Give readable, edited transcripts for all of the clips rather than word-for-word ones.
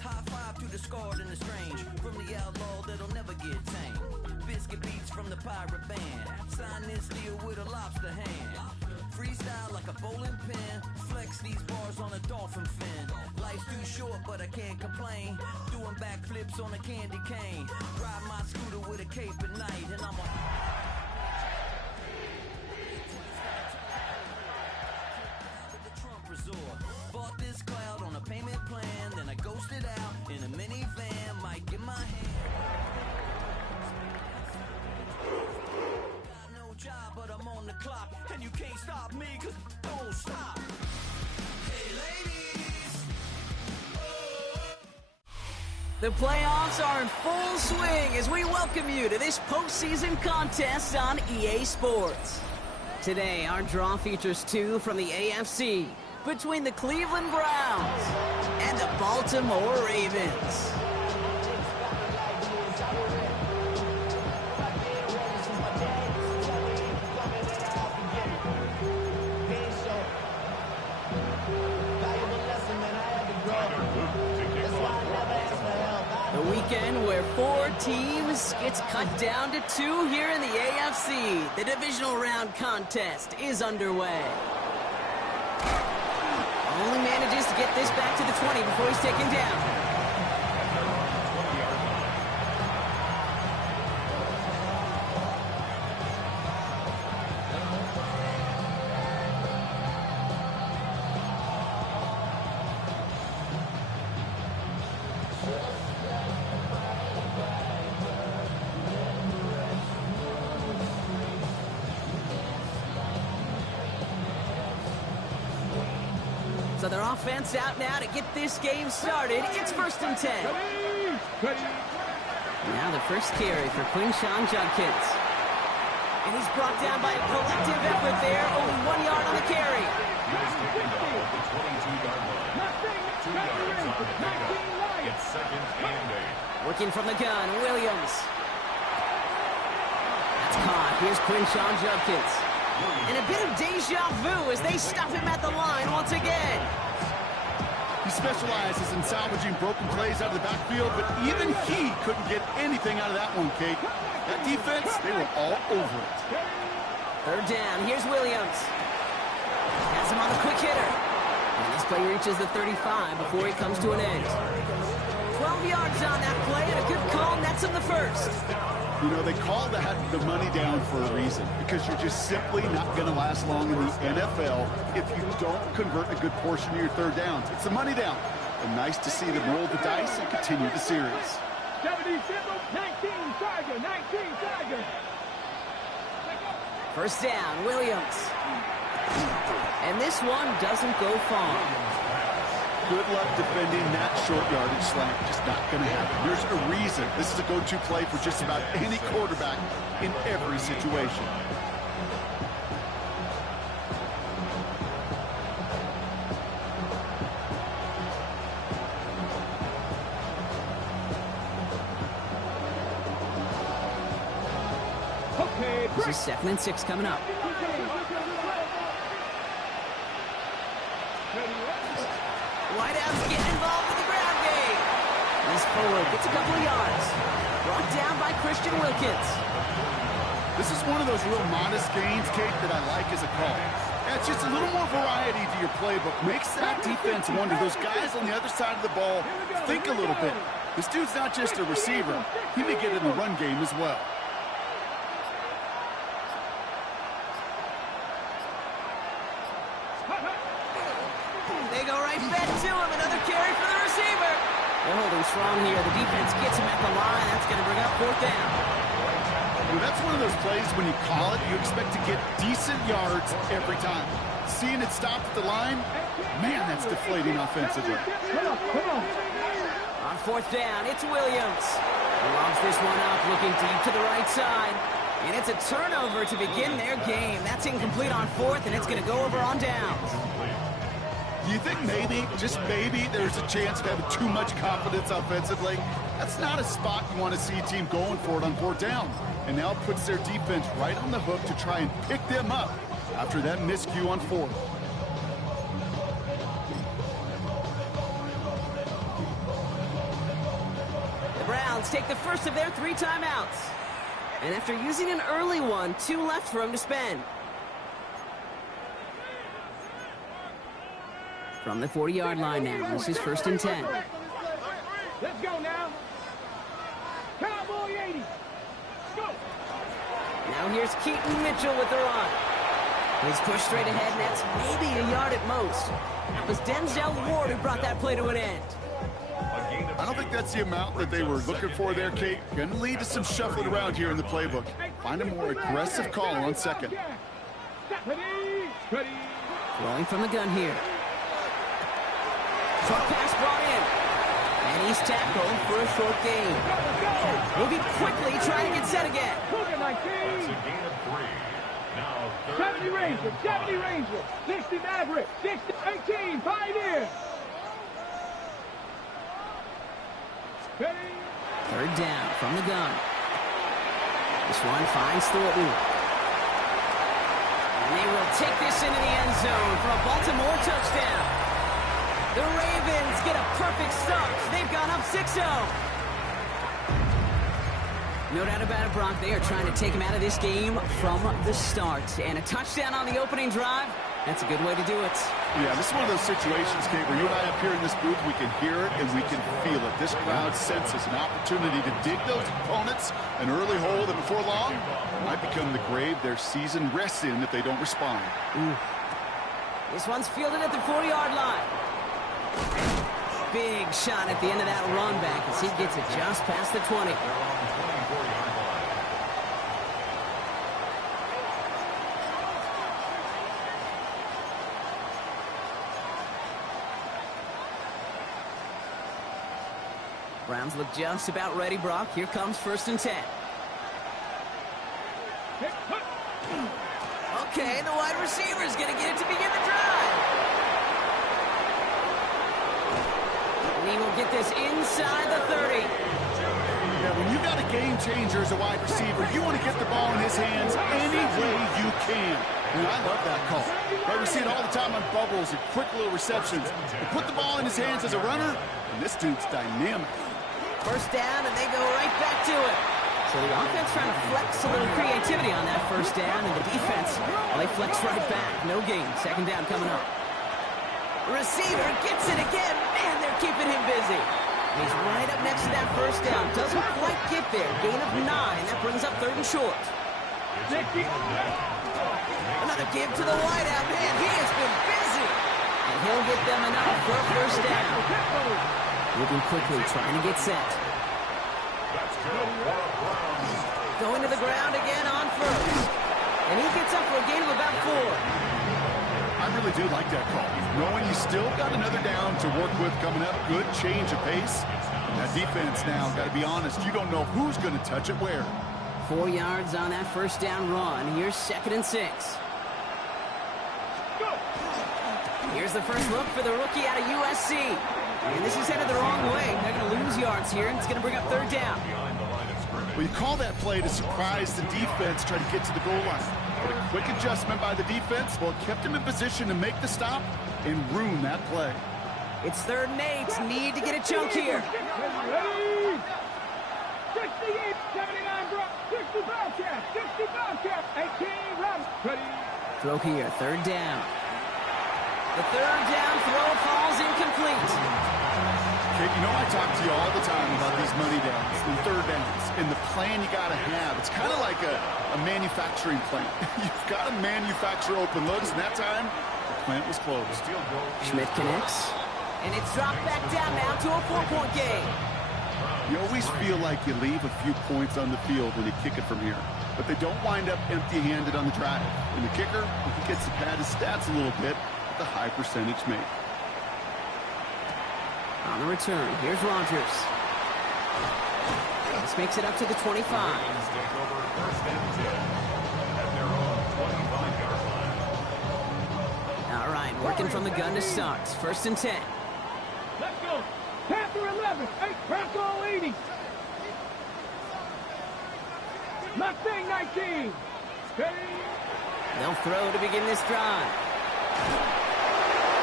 High five to the scarred and the strange, from the outlaw that'll never get tamed. Biscuit beats from the pirate band, sign this deal with a lobster hand. Freestyle like a bowling pin, flex these bars on a dolphin fin. Life's too short but I can't complain, doing backflips on a candy cane. Ride my scooter with a cape at night and I'm a... Bought this cloud on a payment plan, then I ghosted out in a minivan. Might get my hand. Got no job, but I'm on the clock, and you can't stop me, cause don't stop. Hey ladies. The playoffs are in full swing as we welcome you to this postseason contest on EA Sports. Today, our draw features two from the AFC, between the Cleveland Browns and the Baltimore Ravens. The weekend where 4 teams gets cut down to 2 here in the AFC. The divisional round contest is underway. Only manages to get this back to the 20 before he's taken down. So their offense out now to get this game started. It's 1st and 10. Now the first carry for Quinshawn Judkins. And he's brought down by a collective effort there. Only 1 yard on the carry. Working from the gun, Williams. That's caught. Here's Quinshawn Judkins. And a bit of deja vu as they stop him at the line once again. He specializes in salvaging broken plays out of the backfield, but even he couldn't get anything out of that one, Kate. That defense, they were all over it. 3rd down, here's Williams. Has him on the quick hitter. And this play reaches the 35 before he comes to an end. 12 yards on that play and a good call nets him the first. You know, they call that the money down for a reason, because you're just simply not going to last long in the NFL if you don't convert a good portion of your 3rd downs. It's the money down. And nice to see them roll the dice and continue the series. 19 Tiger. 1st down, Williams. And this one doesn't go far. Good luck defending that short yardage slant. Just not going to happen. There's a reason. This is a go-to play for just about any quarterback in every situation. This is 2nd and 6 coming up. Whiteout's getting involved in the ground game. He's forward, gets a couple of yards. Brought down by Christian Wilkins. This is one of those real modest gains, Kate, that I like as a call. It's just a little more variety to your playbook. Makes that defense wonder. Those guys on the other side of the ball think a little bit. This dude's not just a receiver. He may get in the run game as well. They go right back to him. Another carry for the receiver. They're holding strong here. The defense gets him at the line. That's going to bring up 4th down. Well, that's one of those plays when you call it, you expect to get decent yards every time. Seeing it stop at the line, man, that's deflating offensively. On 4th down, it's Williams. He lobs this one up, looking deep to the right side. And it's a turnover to begin their game. That's incomplete on 4th, and it's going to go over on downs. Do you think maybe, just maybe, there's a chance of having too much confidence offensively? That's not a spot you want to see a team going for it on 4th down. And now it puts their defense right on the hook to try and pick them up after that miscue on 4th. Browns take the first of their 3 timeouts. And after using an early one, 2 left for him to spend. From the 40-yard line now, this is 1st and 10. Let's go now. Cowboy 80. Go. Now here's Keaton Mitchell with the run. He's pushed straight ahead, and that's maybe a yard at most. It was Denzel Ward who brought that play to an end. I don't think that's the amount that they were looking for there, Kate. Going to lead to some shuffling around here in the playbook. Find a more aggressive call on second. Throwing from the gun here. Short pass brought in. And he's tackled for a short gain. Moving quickly, trying to get set again. 70 Ranger, 70 Ranger, 60 Maverick, 60, 18, Pioneer. Ready? 3rd down from the gun. This one finds Thornton. And they will take this into the end zone for a Baltimore touchdown. The Ravens get a perfect start. They've gone up 6-0. No doubt about it, Brock. They are trying to take him out of this game from the start. And a touchdown on the opening drive, that's a good way to do it. Yeah, this is one of those situations, Kate, where you and I up here in this booth, we can hear it and we can feel it. This crowd senses an opportunity to dig those opponents an early hole that before long might become the grave their season rests in if they don't respond. This one's fielded at the 40-yard line. Big shot at the end of that run back as he gets it just past the 20. Browns look just about ready, Brock. Here comes 1st and 10. Okay, the wide receiver's going to get it to begin the drive. And he will get this inside the 30. Yeah, when you got a game changer as a wide receiver, you want to get the ball in his hands any way you can. And I love that call. Right, we see it all the time on bubbles and quick little receptions. You put the ball in his hands as a runner, and this dude's dynamic. 1st down, and they go right back to it. So the offense trying to flex a little creativity on that 1st down, and the defense, well, they flex right back. No gain. 2nd down coming up. Receiver gets it again. Man, they're keeping him busy. He's right up next to that 1st down. Doesn't quite get there. Gain of 9. That brings up 3rd and short. Another give to the wideout. Man, he has been busy. And he'll get them enough for a 1st down. Moving quickly, trying to get set. Going to the ground again on 1st. And he gets up for a gain of about 4. I really do like that call. Knowing he's still got another down to work with coming up. Good change of pace. That defense now, got to be honest, you don't know who's going to touch it where. 4 yards on that 1st down run. Here's 2nd and 6. Here's the first look for the rookie out of USC. And this is headed the wrong way. They're going to lose yards here, and it's going to bring up 3rd down. Well, you call that play to surprise the defense, try to get to the goal line. But a quick adjustment by the defense, well, it kept him in position to make the stop and ruin that play. It's 3rd and 8. Need to get a chunk here. 68, 79, drop, 60 Bobcat, 60 Bobcat, 18, run. Throw here, 3rd down. The 3rd down throw falls incomplete. Kate, you know I talk to you all the time about these money downs and 3rd downs and the plan you got to have. It's kind of like a manufacturing plant. You've got to manufacture open looks, and that time, the plant was closed. Schmidt connects, and it's dropped back down now to a 4-point game. You always feel like you leave a few points on the field when you kick it from here, but they don't wind up empty-handed on the drive. And the kicker, if he gets to pad his stats a little bit, the high percentage make. On the return, here's Rodgers. This makes it up to the 25. All right, working from the gun to start. 1st and 10. Let's go. Panther 11, 8, Bronco 80. Mustang 19. They'll throw to begin this drive.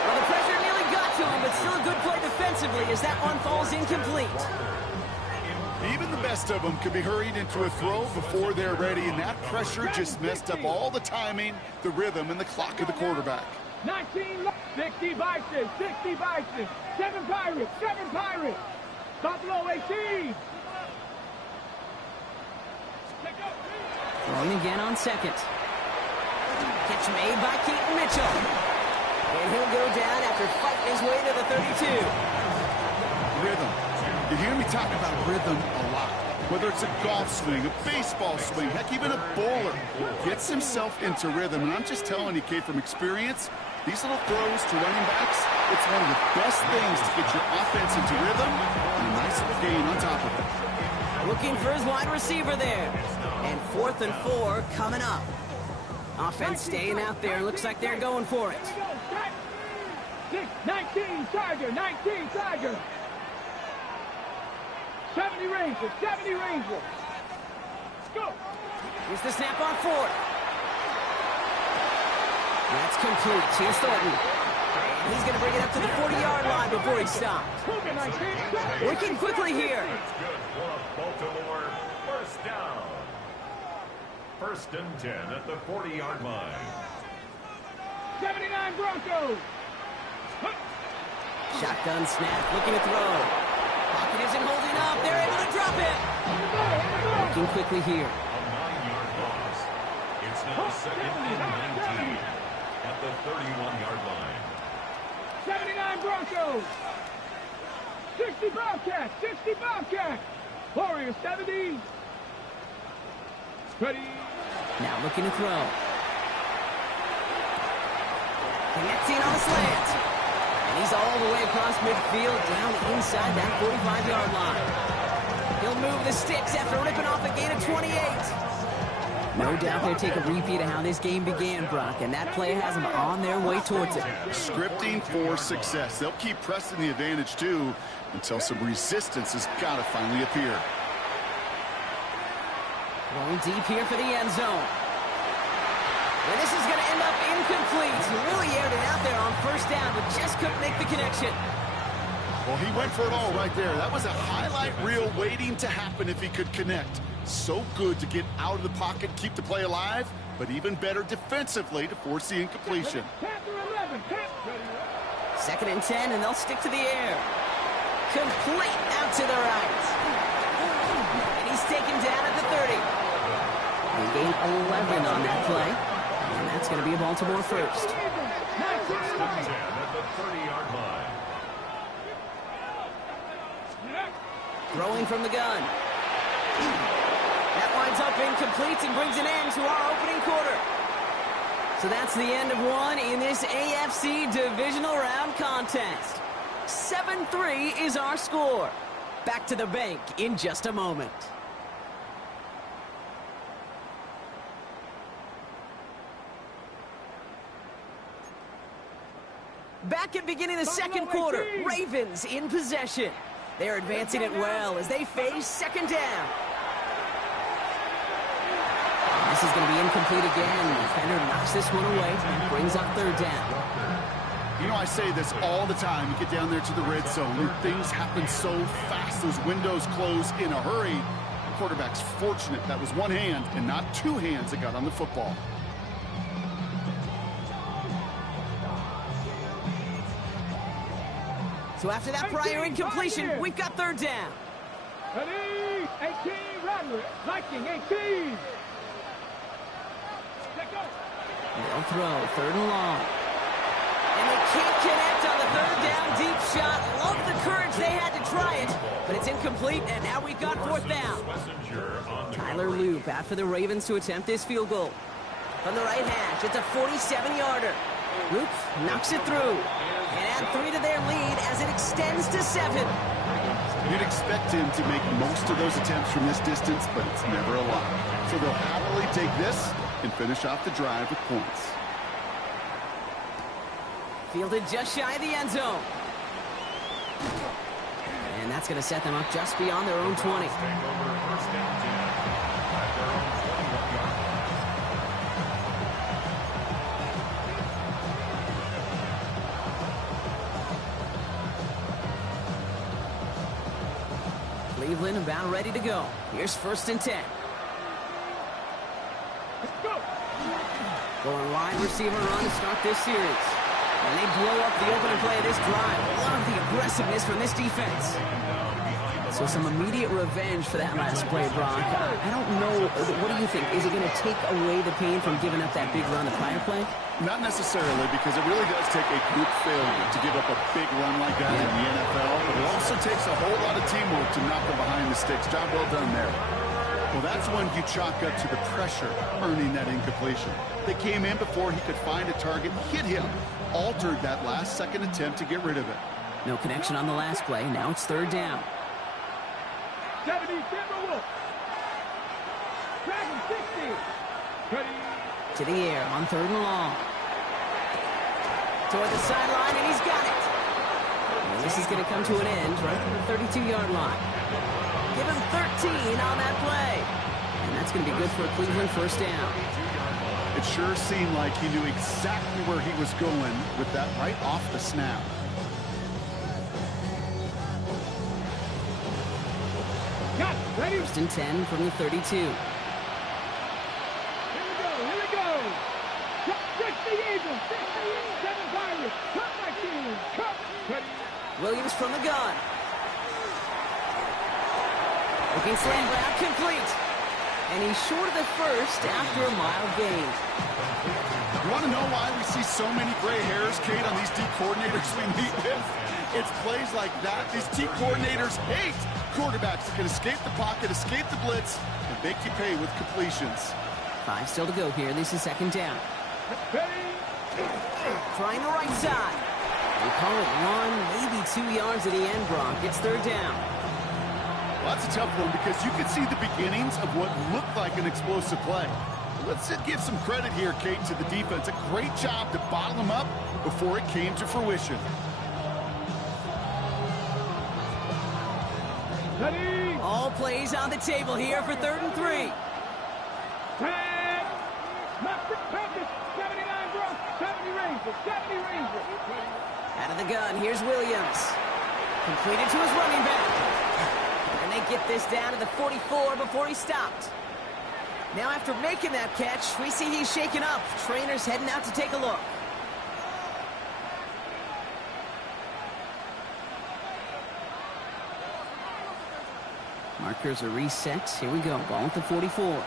Well, the pressure nearly got to him, but still a good play defensively as that one falls incomplete. Even the best of them could be hurried into a throw before they're ready, and that pressure just messed up all the timing, the rhythm, and the clock of the quarterback. 19, 60 Bison, 60 Bison, 7 Pirates, 7 Pirates. Buffalo 18. Throwing again on second. Catch made by Keaton Mitchell. And he'll go down after fighting his way to the 32. Rhythm. You hear me talk about rhythm a lot. Whether it's a golf swing, a baseball swing, heck, even a bowler gets himself into rhythm. And I'm just telling you, Kate, from experience, these little throws to running backs, it's one of the best things to get your offense into rhythm and a nice little gain on top of it. Looking for his wide receiver there. And 4th and 4 coming up. Offense staying out there. Looks like they're going for it. 19 Tiger, 19 Tiger. 70 Rangers, 70 Rangers. Let's go. Here's the snap on 4th. That's complete. Here's Thornton. He's going to bring it up to the 40-yard line before he stops. Working quickly here. Baltimore, first down. 1st and 10 at the 40-yard line. 79 Broncos. Shotgun snap, looking to throw. Pocket isn't holding up. They're able to drop it. Working quickly here. A 9-yard loss. It's now 2nd and 19 at the 31-yard line. 79 Broncos. 60 Bobcats, 60 Bobcats. Warriors 70. Ready. Now looking to throw. Connecting on a slant. And he's all the way across midfield, down inside that 45-yard line. He'll move the sticks after ripping off a gain of 28. No doubt they'll take a repeat of how this game began, Brock, and that play has them on their way towards it. Scripting for success. They'll keep pressing the advantage, too, until some resistance has got to finally appear. Going deep here for the end zone. And this is going to end up incomplete. He really aired it out there on 1st down, but just couldn't make the connection. Well, he went for it all right there. That was a highlight reel waiting to happen if he could connect. So good to get out of the pocket, keep the play alive, but even better defensively to force the incompletion. 2nd and 10, and they'll stick to the air. Complete out to the right. And he's taken down at the 30. He gained 11 on that play. And that's going to be a Baltimore first. 1st and 10 at the 30-yard line. Throwing from the gun. That winds up incomplete and brings an end to our opening quarter. So that's the end of one in this AFC divisional round contest. 7-3 is our score. Back to the bank in just a moment. Back at beginning of the 2nd quarter, Ravens in possession. They're advancing it well as they face 2nd down. This is going to be incomplete again. The defender knocks this one away and brings up 3rd down. You know, I say this all the time. You get down there to the red zone, and things happen so fast. Those windows close in a hurry. The quarterback's fortunate that was one hand and not 2 hands that got on the football. So after that prior incompletion, we've got 3rd down. Ready, 18, Roderick, Viking, 18. They'll throw, 3rd and long. And they can't connect on the 3rd down deep shot. Love the courage they had to try it, but it's incomplete, and now we've got 4th down. Tyler Loop after the Ravens to attempt this field goal. From the right hash, it's a 47-yarder. Loop knocks it through. And add 3 to their lead as it extends to 7. You'd expect him to make most of those attempts from this distance, but it's never a lot. So they'll happily take this and finish off the drive with points. Fielded just shy of the end zone. And that's going to set them up just beyond their own 20. Cleveland about ready to go. Here's 1st and 10. Going wide receiver run to start this series. And they blow up the opening play of this drive. Love the aggressiveness from this defense. So some immediate revenge for that last play, Brock. I don't know. What do you think? Is it going to take away the pain from giving up that big run the prior play? Not necessarily, because it really does take a group failure to give up a big run like that in the NFL. But it also takes a whole lot of teamwork to knock them behind the sticks. Job well done there. Well, that's when you chalk up to the pressure earning that incompletion. They came in before he could find a target, hit him, altered that last-second attempt to get rid of it. No connection on the last play. Now it's 3rd down. 70, Timberwolves. Dragon 60. To the air on 3rd and long. Toward the sideline, and he's got it. And this is going to come to an end right at the 32-yard line. Give him 13 on that play. And that's going to be good for a Cleveland 1st down. It sure seemed like he knew exactly where he was going with that right off the snap. Got it. Ready? 1st and 10 from the 32. Here we go. 60 Eagles, 7 Pirates. Cut my team. Cut. Ready? Williams from the gun. Looking slant route complete. And he's short of the first after a mile gain. You want to know why we see so many gray hairs, Kate, on these D coordinators we meet with? It's plays like that. These D coordinators hate quarterbacks that can escape the pocket, escape the blitz, and make you pay with completions. 5 still to go here. This is 2nd down. Trying the right side. We call it 1, maybe 2 yards at the end, Brock. It's 3rd down. Well, that's a tough one because you can see the beginnings of what looked like an explosive play. Let's give some credit here, Kate, to the defense. A great job to bottle them up before it came to fruition. Ready? All plays on the table here for 3rd and 3. 10. Practice. 79 Bronx. 70 Rangers. 70 Rangers. Out of the gun, here's Williams. Completed to his running back. And they get this down to the 44 before he stopped. Now after making that catch, we see he's shaken up. Trainer's heading out to take a look. Markers are reset. Here we go. Ball at the 44.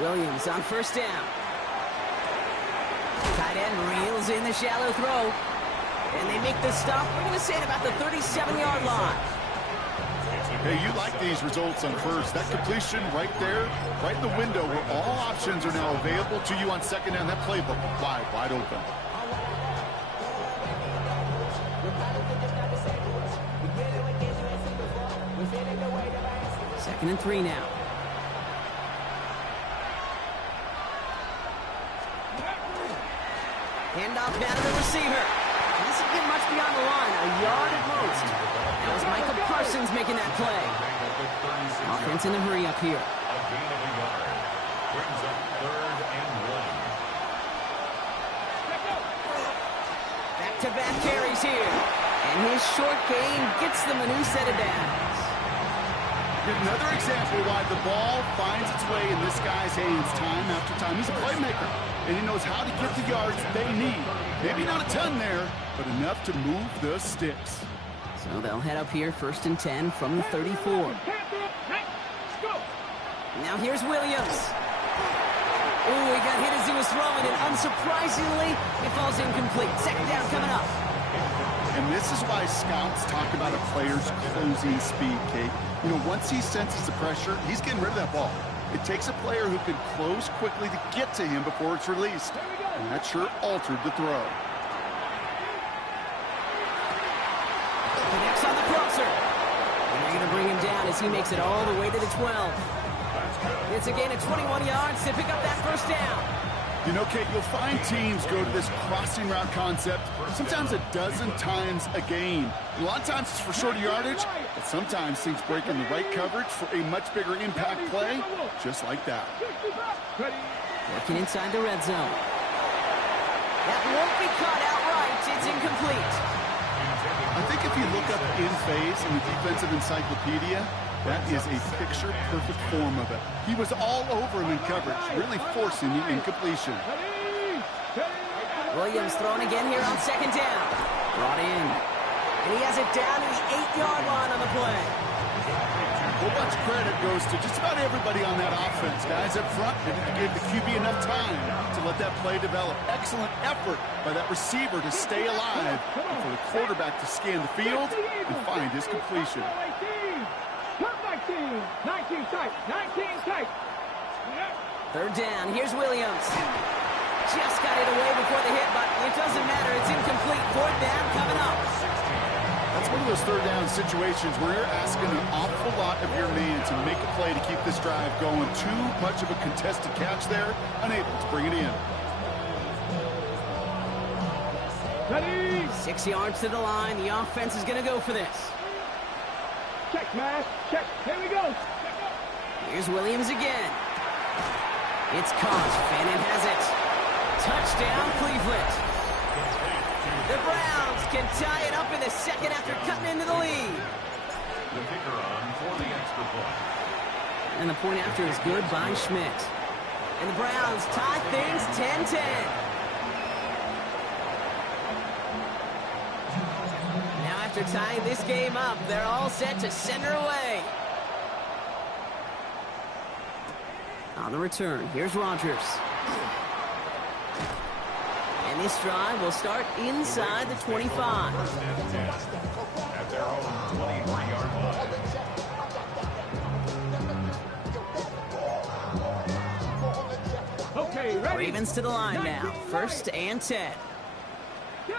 Williams on 1st down. Tight end reels in the shallow throw. And they make the stop. We're going to say at about the 37-yard line. Hey, you like these results on first. That completion right there, right in the window where all options are now available to you on 2nd down. That playbook wide open. Second and 3 now. Handoff down to the receiver. He doesn't get much beyond the line, a yard at most. That was Michael Parsons making that play. Offense in a hurry up here. A gain of a yard. Brings up 3rd and 1. Back-to-back carries here. And his short gain gets them a new set of downs. Another example why the ball finds its way in this guy's hands time after time. He's a playmaker, and he knows how to get the yards they need. Maybe not a ton there, but enough to move the sticks. So they'll head up here, 1st and 10 from the 34. Now here's Williams. Oh, he got hit as he was throwing, and unsurprisingly, it falls incomplete. 2nd down coming up. And this is why scouts talk about a player's closing speed, Kate. You know, once he senses the pressure, he's getting rid of that ball. It takes a player who can close quickly to get to him before it's released. And that sure altered the throw. Connects on the crosser. And they're going to bring him down as he makes it all the way to the 12. It's a gain of 21 yards to pick up that 1st down. You know, Kate, you'll find teams go to this crossing route concept sometimes a dozen times a game. A lot of times it's for shorter yardage, but sometimes things break in the right coverage for a much bigger impact play, just like that. Working inside the red zone. That won't be caught outright. It's incomplete. I think if you look up in phase in the defensive encyclopedia, that is a picture-perfect form of it. He was all over him in coverage, really forcing the incompletion. Williams throwing again here on second down. Brought in. And he has it down to the 8-yard line on the play. Well, much credit goes to just about everybody on that offense. Guys up front, they gave the QB enough time to let that play develop. Excellent effort by that receiver to stay alive and for the quarterback to scan the field and find his completion. 19 tight. Third down. Here's Williams. Just got it away before the hit, but it doesn't matter. It's incomplete. Fourth down coming up. That's one of those third down situations where you're asking an awful lot of your man to make a play to keep this drive going. Too much of a contested catch there, unable to bring it in. Ready? 6 yards to the line. The offense is going to go for this. Check, Mash. Check. Here we go. Here's Williams again. It's caught. Fannin has it. Touchdown, Cleveland. The Browns can tie it up in the second after cutting into the lead. The kicker on for the extra point. And the point after is good by Schmidt. And the Browns tie things 10-10. Now after tying this game up, they're all set to send her away. On the return, here's Rodgers. And this drive will start inside the 25. First and 10 at their own 23-yard line. Okay, ready? Ravens to the line now. First and 10. Go!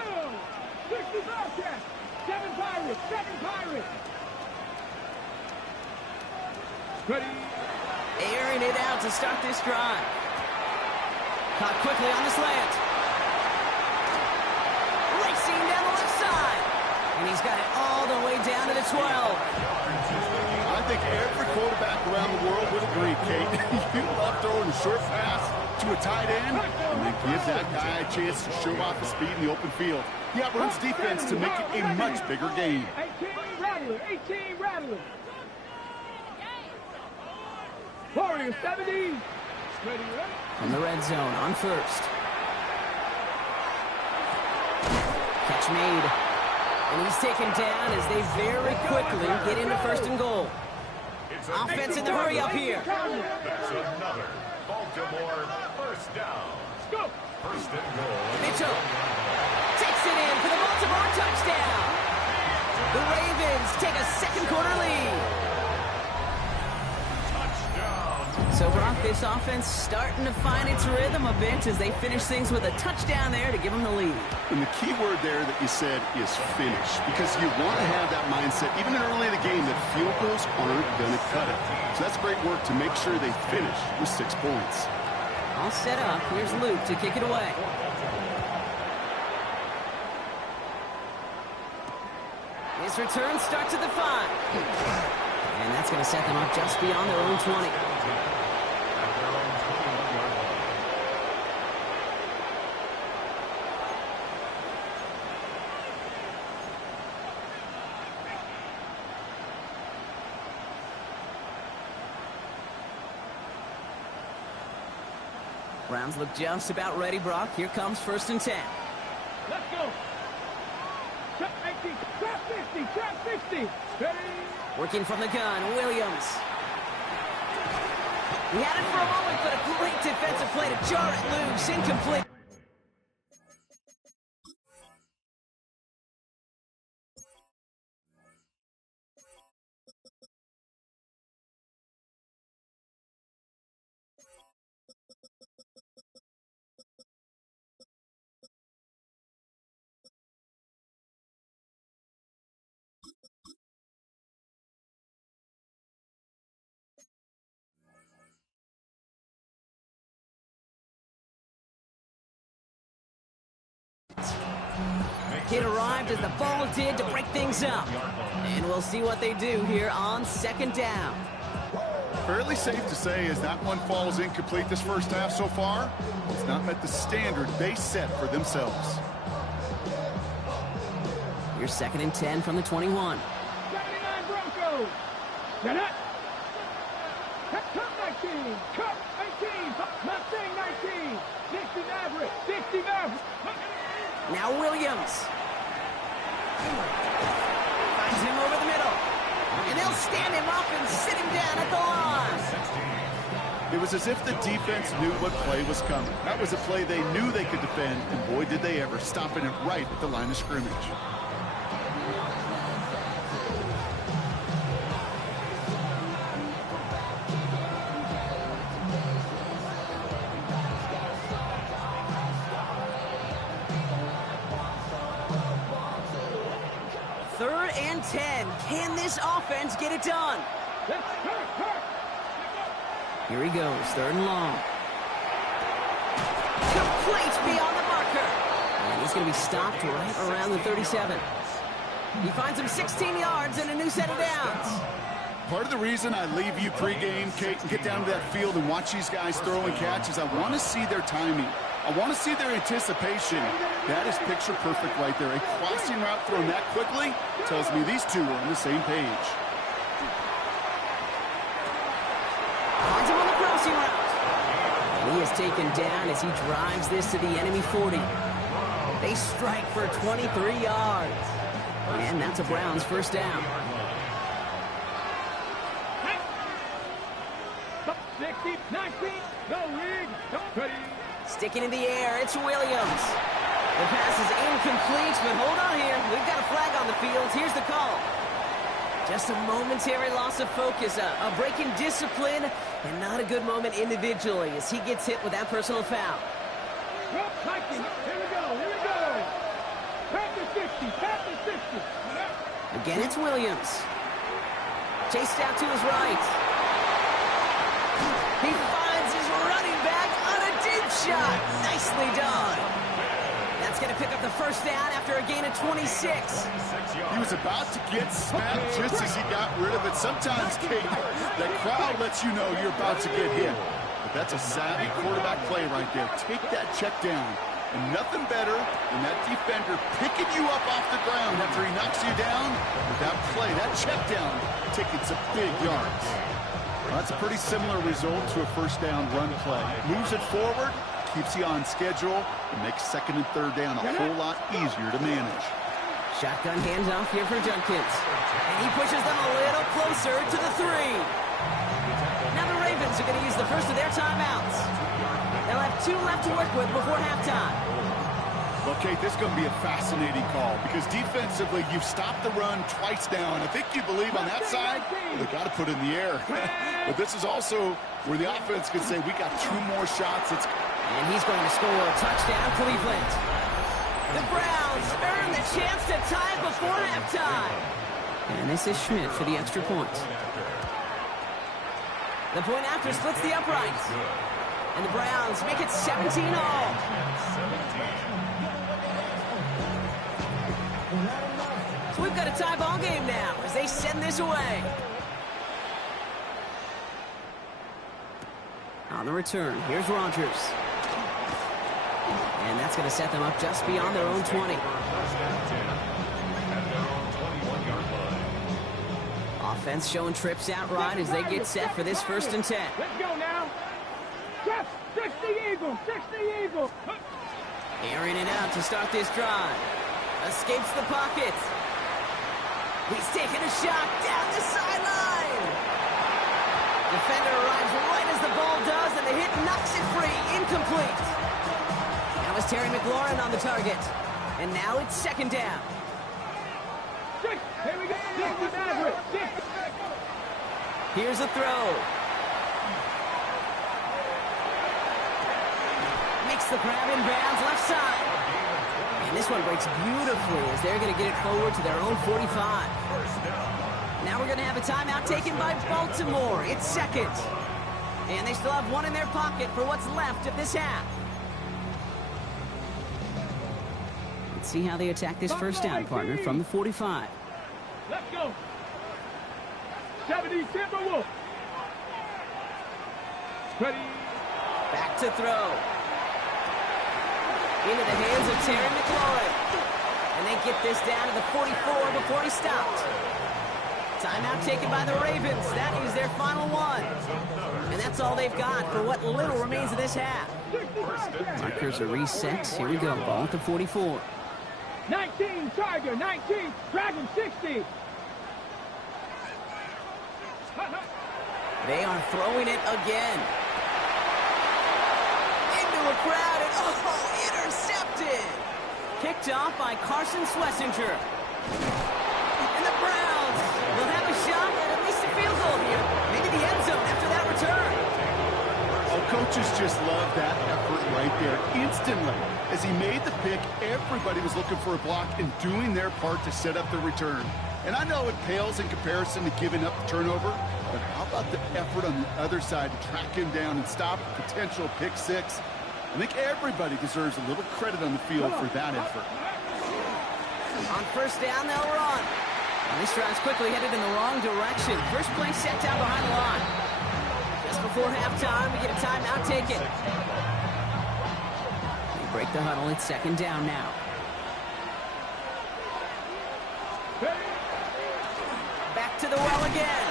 65 check. 7 Pirates. Ready? Airing it out to start this drive. Caught quickly on the slant. Racing down the left side. And he's got it all the way down to the 12. I think every quarterback around the world would agree, Kate. You love throwing a short pass to a tight end and then give that guy a chance to show off his speed in the open field. He outruns defense to make it a much bigger game. 18 Rattler. Warriors 70. Ready? From the red zone on first. Catch made. And he's taken down as they very quickly get into first and goal. Offense in the hurry up here. That's another Baltimore first down. Go! First and goal. Mitchell takes it in for the Baltimore touchdown. The Ravens take a second quarter lead. So, Brock, this offense starting to find its rhythm a bit as they finish things with a touchdown there to give them the lead. And the key word there that you said is finish, because you want to have that mindset, even early in the game, that field goals aren't going to cut it. So that's great work to make sure they finish with 6 points. All set up. Here's Luke to kick it away. His return starts at the 5. And that's going to set them up just beyond their own 20. Browns look just about ready, Brock. Here comes first and 10. Let's go. Trap 18, trap 50, trap 60. Ready? Working from the gun, Williams. He had it for a moment, but a great defensive play to jar it loose. Incomplete. It arrived as the ball did to break things up. And we'll see what they do here on second down. Fairly safe to say as that one falls incomplete this first half so far, it's not met the standard they set for themselves. Here's 2nd and 10 from the 21. 79 Broncos. Set up. Cut 19. Cut 19. Mustang 19. 60 Maverick. 60 Maverick. Now Williams. Finds him over the middle. And they'll stand him up and sit him down at the line. It was as if the defense knew what play was coming. That was a play they knew they could defend, and boy, did they ever, stopping it right at the line of scrimmage. Third and 10. Can this offense get it done? Here he goes, 3rd and long. Complete beyond the marker. And he's going to be stopped right around the 37. He finds him 16 yards and a new set of downs. Part of the reason I leave you pregame, Kate, and get down to that field and watch these guys throw and catch is I want to see their timing. I want to see their anticipation. That is picture perfect right there. A crossing route thrown that quickly tells me these two are on the same page. Finds him on the crossing route. And he is taken down as he drives this to the enemy 40. They strike for 23 yards. And that's a Browns first down. 60, 19, no rig, no ready. Sticking in the air, it's Williams. The pass is incomplete, but hold on here. We've got a flag on the field. Here's the call. Just a momentary loss of focus, a break in discipline, and not a good moment individually as he gets hit with that personal foul. Well, Here we go. Pass the 60. Again, it's Williams. Chased out to his right. He finds his running back on a deep shot. Nicely done. That's going to pick up the first down after a gain of 26. He was about to get smacked just as he got rid of it. Sometimes, Kate, that crowd lets you know you're about to get hit. But that's a savvy quarterback play right there. Take that check down. And nothing better than that defender picking you up off the ground after he knocks you down. With that play, that check down, taking some big yards. Well, that's a pretty similar result to a first down run play. Moves it forward, keeps you on schedule, and makes 2nd and 3rd down a whole lot easier to manage. Shotgun handoff here for Junkins. And he pushes them a little closer to the 3. Now the Ravens are going to use the first of their timeouts. They'll have 2 left to work with before halftime. Well, Kate, this is going to be a fascinating call because defensively, you've stopped the run twice now, and I think you believe on that side, well, they got to put it in the air. But this is also where the offense can say, we got 2 more shots. And he's going to score a touchdown, Cleveland. The Browns earn the chance to tie before halftime. And this is Schmidt for the extra point. The point after splits the uprights. And the Browns make it 17 all. So we've got a tie ball game now as they send this away. On the return, here's Rodgers. And that's going to set them up just beyond their own 20. Offense showing trips out right as they get set for this 1st and 10. Let's go now. 60 Eagles, 60 Eagles. Airing it out to start this drive. Escapes the pocket. He's taking a shot down the sideline. Defender arrives right as the ball does, and the hit knocks it free. Incomplete. That was Terry McLaurin on the target. And now it's 2nd down. 6. Here we go. 60 Maverick. 6. Here's a throw. Makes the grab in bounds left side. And this one breaks beautifully as they're going to get it forward to their own 45. Now we're going to have a timeout taken by Baltimore. It's 2nd. And they still have 1 in their pocket for what's left of this half. Let's see how they attack this first down, partner, from the 45. Let's go. 70 Timberwolves. Ready. Back to throw. Into the hands of Terry McLaurin. And And they get this down to the 44 before he stopped. Timeout taken by the Ravens. That is their final one. And that's all they've got for what little remains of this half. Markers are reset. Here we go. Ball at the 44. 19, Tiger, 19, Dragon 60. They are throwing it again. Into a crowd and, oh, intercepted. Kicked off by Carson Schlesinger. And the Browns will have a shot at least a field goal here. Maybe the end zone after that return. Oh, coaches just love that effort right there. Instantly, as he made the pick, everybody was looking for a block and doing their part to set up the return. And I know it pales in comparison to giving up the turnover, but how about the effort on the other side to track him down and stop a potential pick six? I think everybody deserves a little credit on the field for that effort. On first down, they'll run. And this drive's quickly headed in the wrong direction. First play set down behind the line. Just before halftime, we get a timeout taken. They break the huddle. It's second down now. Back to the well again.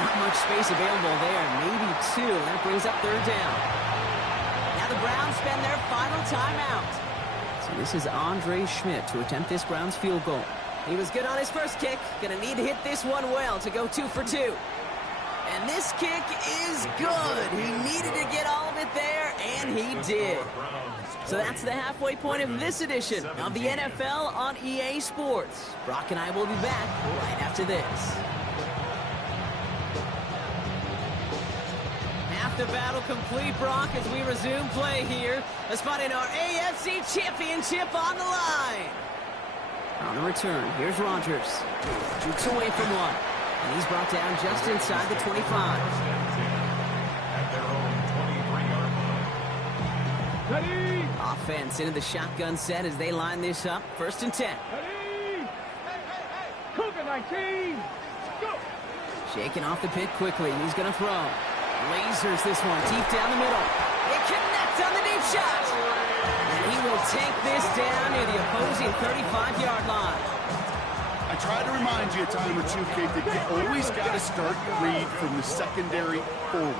Not much space available there. Maybe two. That brings up third down. Now the Browns spend their final timeout. So this is Andre Schmidt to attempt this Browns field goal. He was good on his first kick. Gonna need to hit this one well to go 2 for 2. And this kick is good. He needed to get all of it there, and he did. So that's the halfway point of this edition of the NFL on EA Sports. Brock and I will be back right after this. Half the battle complete, Brock, as we resume play here. A spot in our AFC Championship on the line. On the return, here's Rodgers. Shoots away from one. And he's brought down just inside the 25. Ready. Offense into the shotgun set as they line this up. First and 10. Ready. Cougar 19. Go. Shaking off the pit quickly. He's going to throw. Lasers this one deep down the middle. It connects on the deep shot. And he will take this down near the opposing 35-yard line. I try to remind you a time or two, Kate, that you always got to start your read from the secondary forward.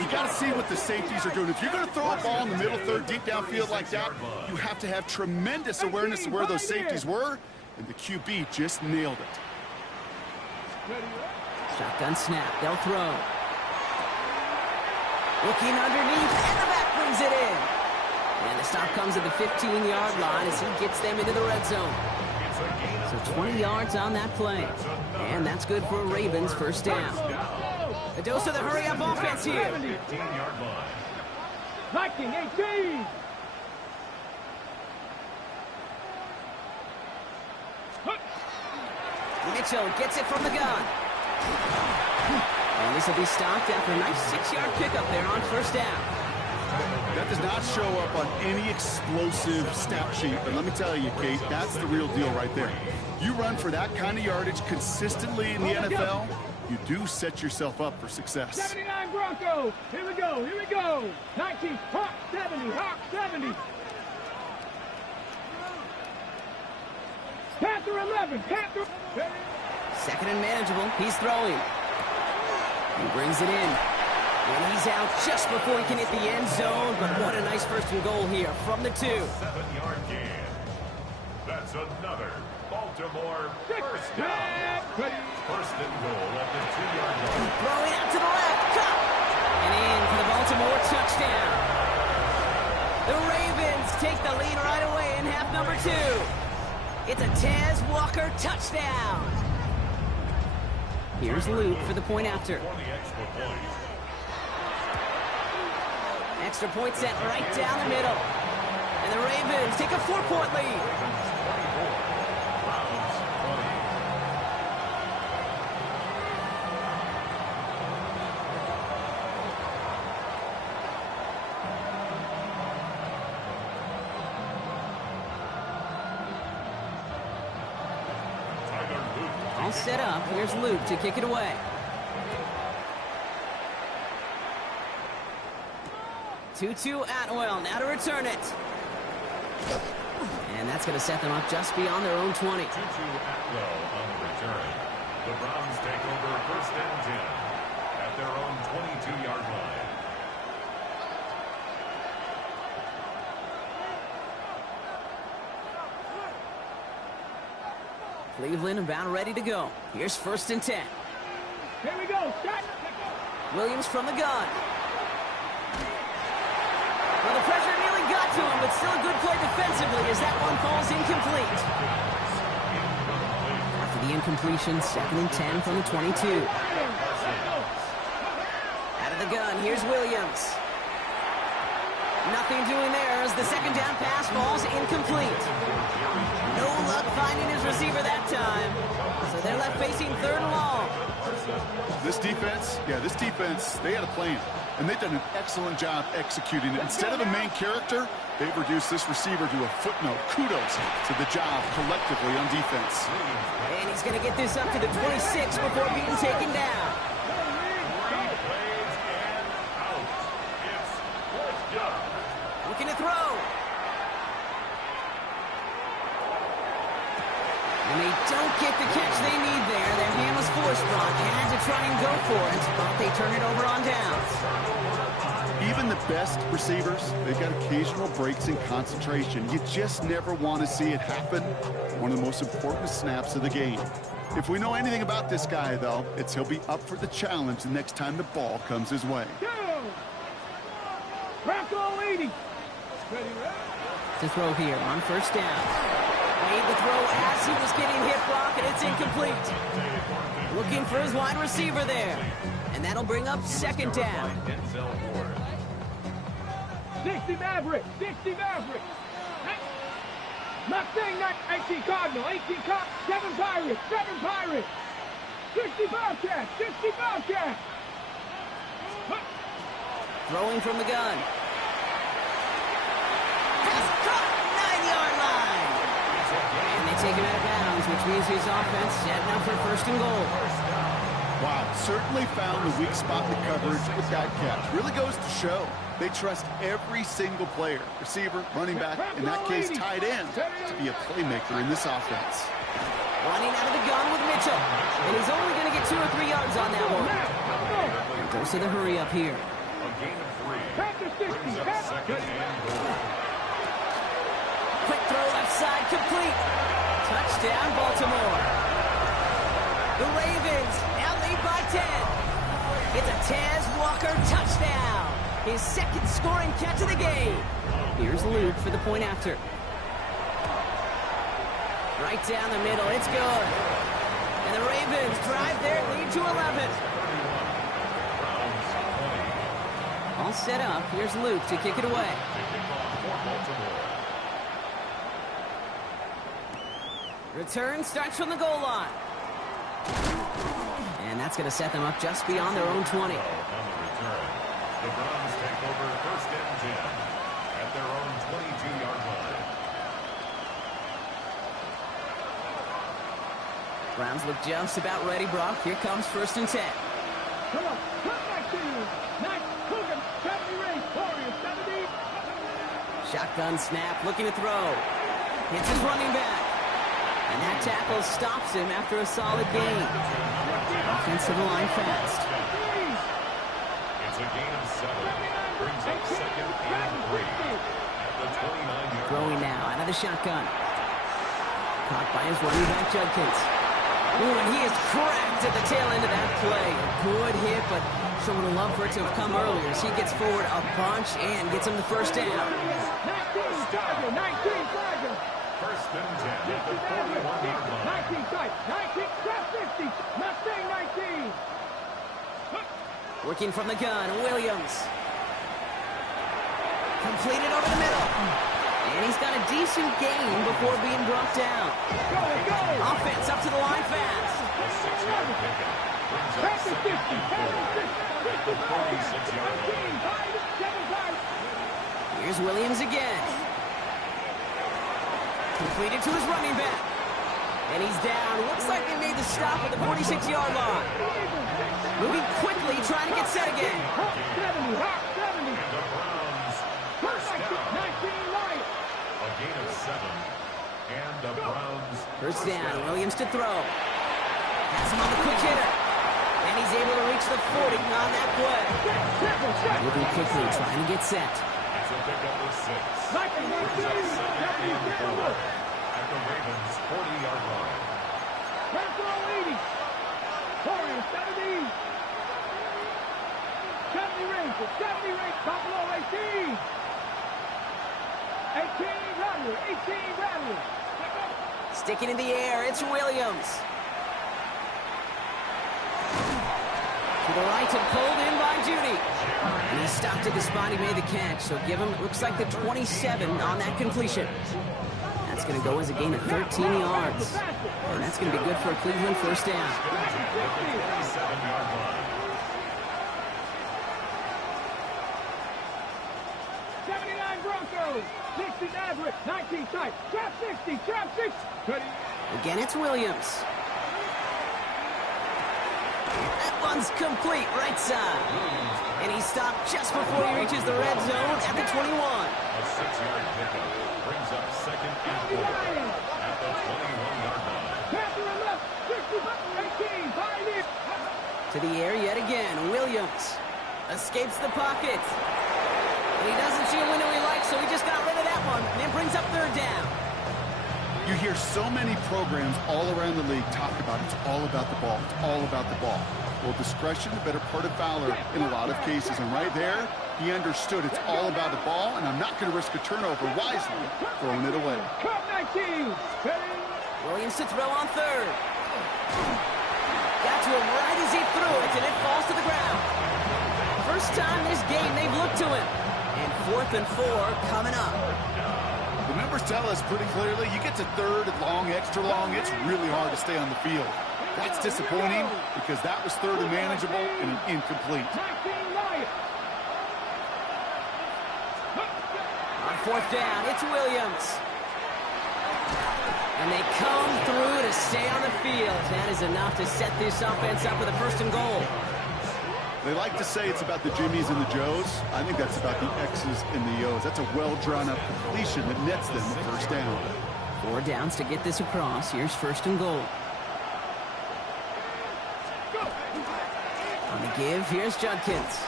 You got to see what the safeties are doing. If you're going to throw a ball in the middle third, deep downfield like that, you have to have tremendous awareness of where those safeties were, and the QB just nailed it. Shotgun snap. They'll throw. Looking underneath, and the back brings it in. And the stop comes at the 15-yard line as he gets them into the red zone. So 20 yards on that play. And that's good for a Ravens first down. A dose of the hurry-up offense here. Viking 18. Mitchell gets it from the gun. And this will be stopped after a nice 6-yard pickup there on first down. That does not show up on any explosive stat sheet, but let me tell you, Kate, that's the real deal right there. You run for that kind of yardage consistently in the NFL, you do set yourself up for success. 79 Broncos. Here we go. Here we go. 19. Hawk 70. Hawk 70. Panther 11. Panther. Second and manageable. He's throwing. He brings it in. And he's out just before he can hit the end zone. But what a nice first and goal here from the 2. 7-yard gain. That's another Baltimore first down. First and goal at the 2-yard line. Throwing out to the left. Cut. And in for the Baltimore touchdown. The Ravens take the lead right away in half number 2. It's a Tez Walker touchdown. Here's Luke for the point after. For the extra point. Extra point set right down the middle. And the Ravens take a 4-point lead. All set up. Here's Luke to kick it away. Tutu Atwell now to return it. And And that's going to set them up just beyond their own 20. 2-2 Atlow on the return. The Browns take over first and 10 at their own 22-yard line. Cleveland about ready to go. Here's first and 10. Here we go. Shot. Williams from the gun. Well, the pressure nearly got to him, but still a good play defensively as that one falls incomplete. After the incompletion, second and 10 from the 22. Out of the gun, here's Williams. Nothing doing there as the second down pass falls incomplete. No luck finding his receiver that time. So they're left facing third and long. This defense, they had a plan. And they've done an excellent job executing it. Instead of a main character, they've reduced this receiver to a footnote. Kudos to the job collectively on defense. And he's going to get this up to the 26 before being taken down. Looking to throw. And they don't get the catch they need there. Their hand was forced brought. They had to try and go for it, but they turn it over on downs. Even the best receivers, they've got occasional breaks in concentration. You just never want to see it happen. One of the most important snaps of the game. If we know anything about this guy, though, it's he'll be up for the challenge the next time the ball comes his way. Rocco leading. To throw here on first down. Made the throw as he was getting hit block, and it's incomplete. Looking for his wide receiver there. And that'll bring up second down. 60 Mavericks. 60 Mavericks. Mustang 18 Cardinal. 18 Cardinal. 7 Pirates. 7 Pirates. 60 Bobcats. 60 Bobcats. Throwing from the gun. Pass caught, 9-yard line. And they take him out of bounds, which means his offense setting up for first and goal. Wow, certainly found the weak spot in the coverage with that catch. Really goes to show they trust every single player, receiver, running back, in that case tight end, to be a playmaker in this offense. Running out of the gun with Mitchell. And he's only going to get 2 or 3 yards on that one. Goes to the hurry up here. A gain of 3 brings up second and goal. Quick throw left side, complete. Touchdown, Baltimore. The Ravens now lead by 10. It's a Taz Walker touchdown. His second scoring catch of the game. Here's Luke for the point after. Right down the middle, it's good. And the Ravens drive their lead to 11. All set up, here's Luke to kick it away. Return starts from the goal line. And that's going to set them up just beyond their own 20. On the return, the Browns take over first and 10 at their own 22-yard line. Browns look just about ready, Brock. Here comes first and 10. Come on, come back to you. Nice, Coogan, 70 race, Warriors, 70. Shotgun snap, looking to throw. Hits his running back. And that tackle stops him after a solid gain. Offensive line fast. It's a gain of 7. Brings up second and 3 at the 29-yard Throwing now out of the shotgun. Caught by his running back, Judkins. Ooh, and he is cracked at the tail end of that play. A good hit, but sure would have loved for it to have come earlier as he gets forward a bunch and gets him the first down. 19 Flagger. First and 10 at the 41-yard line. 19 sight, 19, cross 50, Mustang 19. Working from the gun, Williams. Completed over the middle. And he's got a decent gain before being brought down. Go, go. Offense up to the line fast. A 6-yard pickup brings up second and 4 at the 46-yard line. Here's Williams again. Completed to his running back. And he's down. Looks like they made the stop at the 46-yard line. Moving quickly, trying to get set again. 70, 70. And the Browns first down. 19 right. A gain of 7 And the Browns. First down, Williams to throw. Pass him on the quick hitter. And he's able to reach the 40 on that play. Moving quickly, trying to get set. It's a pickup of 6. Brings up second and 4 at the Ravens' 40-yard line. Control 80. Warriors 70. 70 Rangers. 70 Rangers. Buffalo 18. 18 Rattler. 18 Rattler. Sticking in the air, it's Williams. To the right and pulled in by Judy. And he stopped at the spot he made the catch, so give him, it looks like the 27 on that completion. That's going to go as a gain of 13 yards. And that's going to be good for a Cleveland first down. 27-yard line. 79 Broncos. 60 Maverick. 19 tight. Trap 60. Trap 60. Ready. Again, it's Williams. That one's complete, right side. And he stopped just before he reaches the red zone at the 21. A 6-yard pickup brings up second and 4 at the 21-yard line. Panther left. 60. 18. Behind it. To the air yet again. Williams escapes the pocket. And he doesn't see a window he likes, so he just got rid of that one. And then brings up third down. You hear so many programs all around the league talk about it's all about the ball. It's all about the ball. Well, discretion, the better part of valor in a lot of cases. And right there, he understood it's all about the ball, and I'm not going to risk a turnover wisely, throwing it away. Cup 19. Ready. Williams to throw on third. Got to him right as he threw it, and it falls to the ground. First time this game they've looked to him. And 4th and 4 coming up. The numbers tell us pretty clearly, you get to third and long, extra long, it's really hard to stay on the field. That's disappointing because that was third and manageable and an incomplete. 19 Lions. On 4th down, it's Williams. And they come through to stay on the field. That is enough to set this offense up with a 1st and goal. They like to say it's about the Jimmies and the Joes. I think that's about the X's and the O's. That's a well-drawn-up completion that nets them the first down. 4 downs to get this across. Here's 1st and goal. On the give, here's Judkins.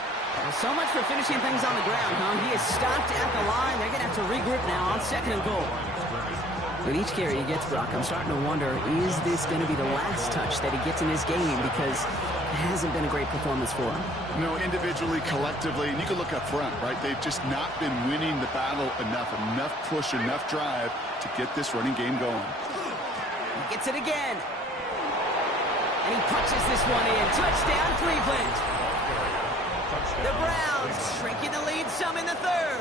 Well, so much for finishing things on the ground, huh? He is stopped at the line. They're going to have to regroup now on 2nd and goal. With each carry he gets, Brock, I'm starting to wonder, is this going to be the last touch that he gets in this game? Because it hasn't been a great performance for him. No, individually, collectively, and you can look up front, right? They've just not been winning the battle enough push, enough drive to get this running game going. He gets it again. And he punches this one in. Touchdown, Cleveland. The Browns shrinking the lead some in the 3rd.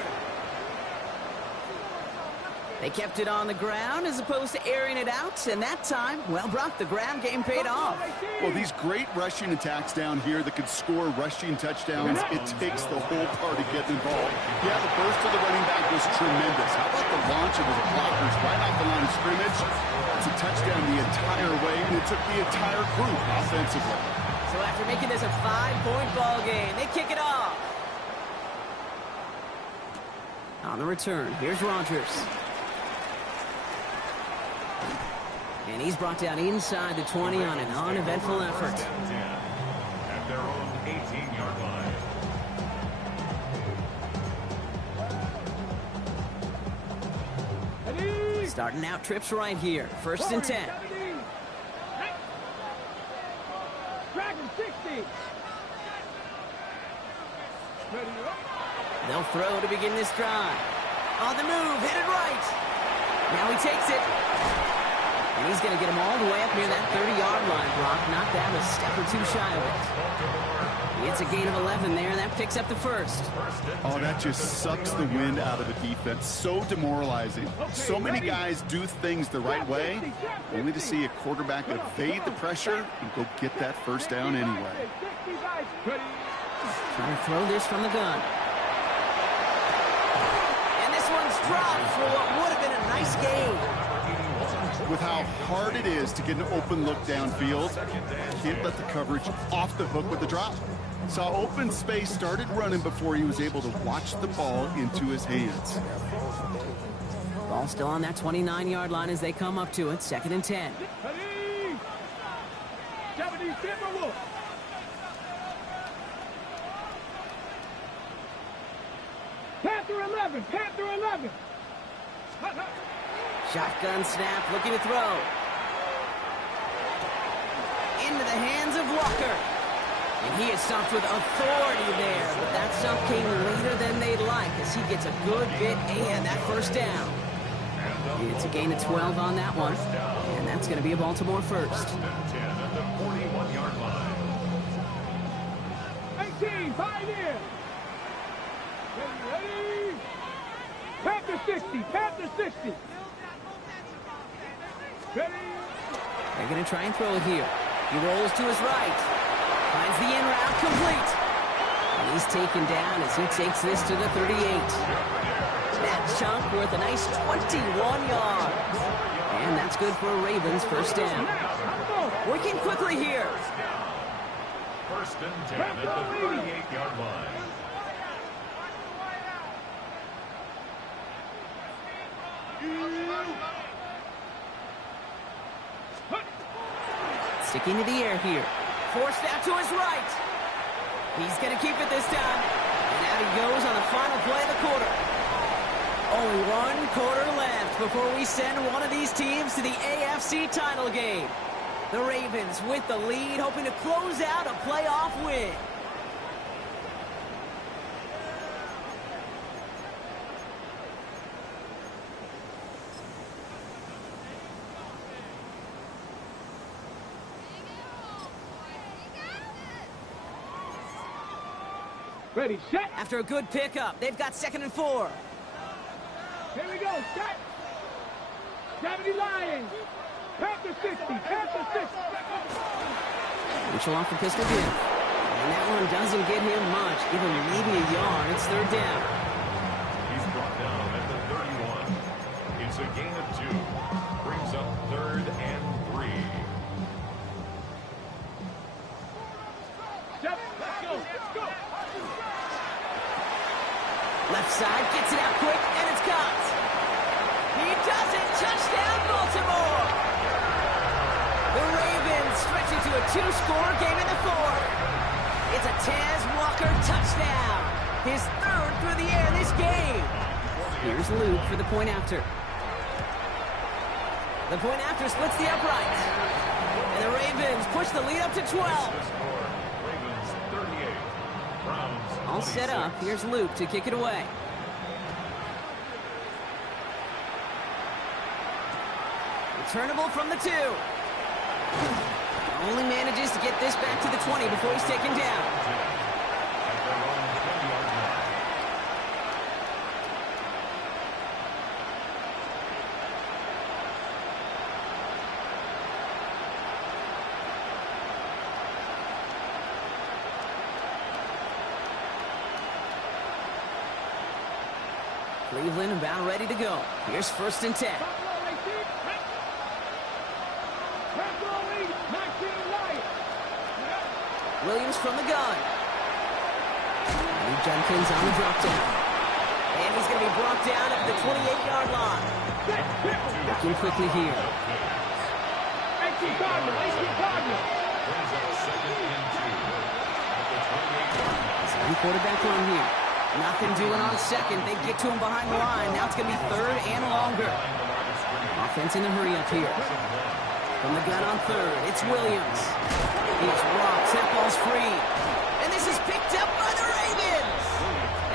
They kept it on the ground as opposed to airing it out, and that time, well, Brock, the ground game paid off. Well, these great rushing attacks down here that could score rushing touchdowns, it takes the whole party getting involved. Yeah, the burst of the running back was tremendous. How about the launch of his blockers right off the line of scrimmage? It's a touchdown the entire way, and it took the entire group offensively. So after making this a 5-point ball game, they kick it off. On the return, here's Rodgers. And he's brought down inside the 20 on an uneventful effort. At their own 18-yard line. Starting out trips right here. 1st and 10. Dragon 60. They'll throw to begin this drive. On the move, headed right. Now he takes it. And he's going to get him all the way up near that 30-yard line, Brock. Knocked out a step or two shy of it. He gets a gain of 11 there, and that picks up the 1st. Oh, that just sucks the wind out of the defense. So demoralizing. So many guys do things the right way, only to see a quarterback evade the pressure and go get that 1st down anyway. Trying to throw this from the gun. And this one's dropped for what would have been a nice gain. With how hard it is to get an open look downfield, can't let the coverage off the hook with the drop. Saw open space, started running before he was able to watch the ball into his hands. Ball still on that 29-yard line as they come up to it. 2nd and 10. 70 Timberwolves. Panther 11. Panther 11. Shotgun snap, looking to throw. Into the hands of Walker. And he is stopped with authority there, but that stop came later than they'd like as he gets a good bit and that first down. It's a gain of 12 on that one, and that's going to be a Baltimore first. 10 at the 41-yard line. 18, Pioneer. Ready. Panther 60, Panther 60. Ready. They're going to try and throw it here. He rolls to his right. Finds the in route complete. And he's taken down as he takes this to the 38. That chunk worth a nice 21 yards. And that's good for a Ravens first down. Working quickly here. First and 10 at the 38-yard line. Sticking to the air here. Forced out to his right. He's going to keep it this time. And out he goes on the final play of the quarter. Only 1 quarter left before we send one of these teams to the AFC title game. The Ravens with the lead, hoping to close out a playoff win. Ready, set. After a good pickup, they've got 2nd and 4. Here we go, set. 70 Lions. Panther 60, Panther 60. Mitchell off the pistol again. And that one doesn't get him much. Give him maybe a yard. It's 3rd down. He's brought down at the 31. It's a gain of 2. Brings up 3rd and 3. Set, let's go, let's go. Left side, gets it out quick, and it's caught. He does it. Touchdown, Baltimore. The Ravens stretch it to a 2-score game in the 4th. It's a Tez Walker touchdown. His 3rd through the air this game. Here's Luke for the point after. The point after splits the uprights. And the Ravens push the lead up to 12. Ravens 38. Browns All set up. Here's Luke to kick it away. Returnable from the 2. Only manages to get this back to the 20 before he's taken down. Cleveland about ready to go. Here's 1st and 10. Williams from the gun. And Jenkins on the drop down. And he's going to be brought down at the 28-yard line. Looking quickly here. 18 Cardinal, 18 Cardinal. Same quarterback run here. Nothing doing on 2nd. They get to him behind the line. Now it's going to be 3rd and longer. Offense in a hurry up here. From the gun on 3rd, it's Williams. He's rocked. That ball's free. And this is picked up by the Ravens.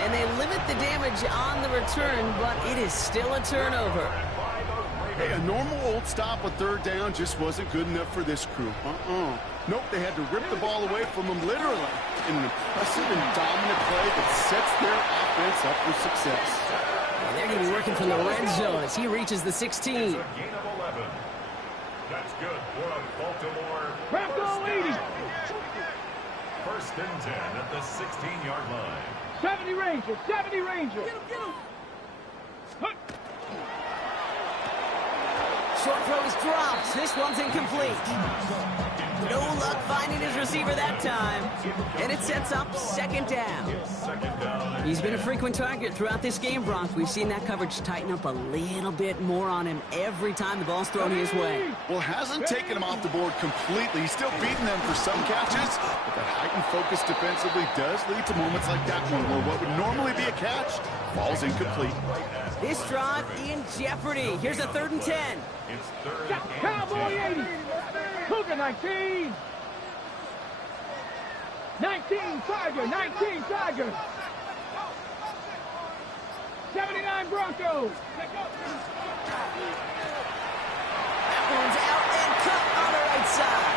And they limit the damage on the return, but it is still a turnover. Hey, a normal old stop with 3rd down just wasn't good enough for this crew. Nope, they had to rip the ball away from them literally. An impressive and dominant play that sets their offense up for success. And they're going to be working from the red zone as he reaches the 16. It's a gain of 11. That's good for a Baltimore. Bronco 80. 1st and 10 at the 16-yard line. 70 Rangers, 70 Rangers. Get him. Short throw is dropped. This one's incomplete. No luck finding his receiver that time. And it sets up second down. He's been a frequent target throughout this game, Brock. We've seen that coverage tighten up a little bit more on him every time the ball's thrown his way. Well, hasn't taken him off the board completely. He's still beating them for some catches, but that heightened focus defensively does lead to moments like that one where what would normally be a catch falls incomplete. This drive in jeopardy. Here's a 3rd and 10. It's 3rd and Cowboy 10. 80. Cougar 19. 19 Tiger. 19 Tiger. 79 Broncos. That one's out and cut on the right side.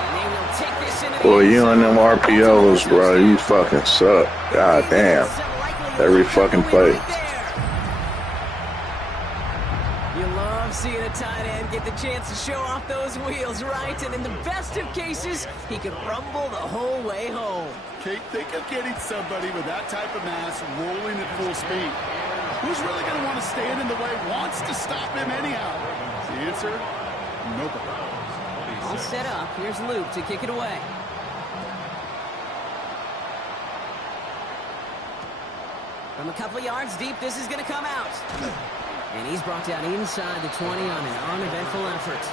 And they will take this into the Boy, end you zone. and them RPOs, bro, you fucking suck. God damn. Every fucking play. You love seeing a tight end get the chance to show off those wheels, right? And in the best of cases, he could rumble the whole way home. Kate, think of getting somebody with that type of mass rolling at full speed. Who's really going to want to stand in the way, wants to stop him anyhow? The answer, nobody. All set up. Here's Luke to kick it away. From a couple of yards deep, this is going to come out. And he's brought down inside the 20 on an uneventful effort.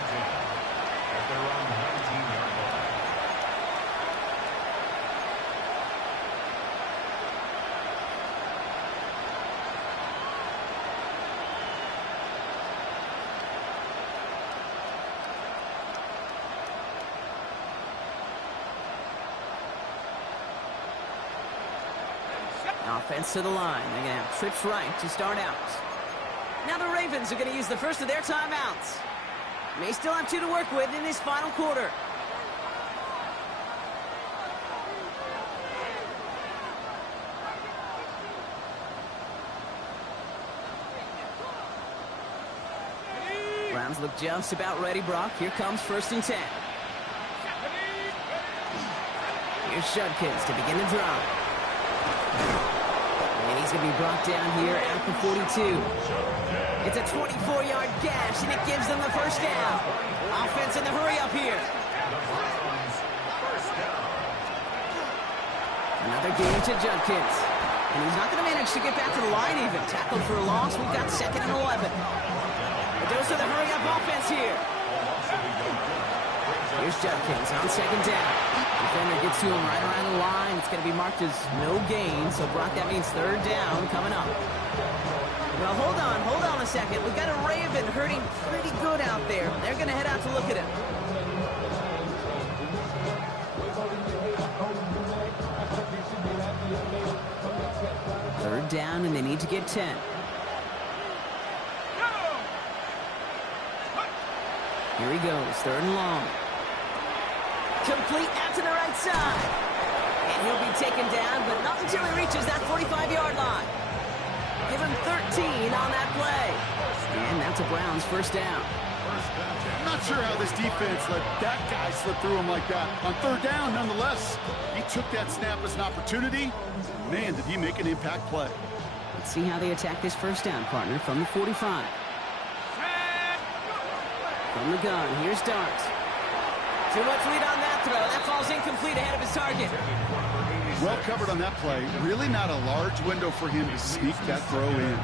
At their own 19-yard line. Offense to the line. They're going to have trips right to start out. Now the Ravens are going to use the first of their timeouts. May still have 2 to work with in this final quarter. Browns look just about ready, Brock. Here comes 1st and 10. Here's Judkins to begin the drive. And he's going to be brought down here at the 42. It's a 24-yard gash, and it gives them the first down. Offense in the hurry up here. Another game to Judkins. And he's not going to manage to get back to the line even. Tackled for a loss. We've got 2nd and 11. A dose of the hurry up offense here. Here's Judkins on 2nd down. Defender gets to him right around the line. It's going to be marked as no gain. So, Brock, that means 3rd down coming up. Well, hold on a second. We've got a Raven hurting pretty good out there. They're going to head out to look at him. 3rd down, and they need to get 10. Here he goes, 3rd and long. Complete out to the right side. And he'll be taken down, but not until he reaches that 45-yard line. Give him 13 on that play. And that's a Browns 1st down. I'm not sure how this defense let that guy slip through him like that. On 3rd down, nonetheless, he took that snap as an opportunity. Man, did he make an impact play. Let's see how they attack this 1st down, partner, from the 45. From the gun, here's Dart. Too much lead on that throw. That falls incomplete ahead of his target. Well covered on that play. Really not a large window for him to sneak that throw in.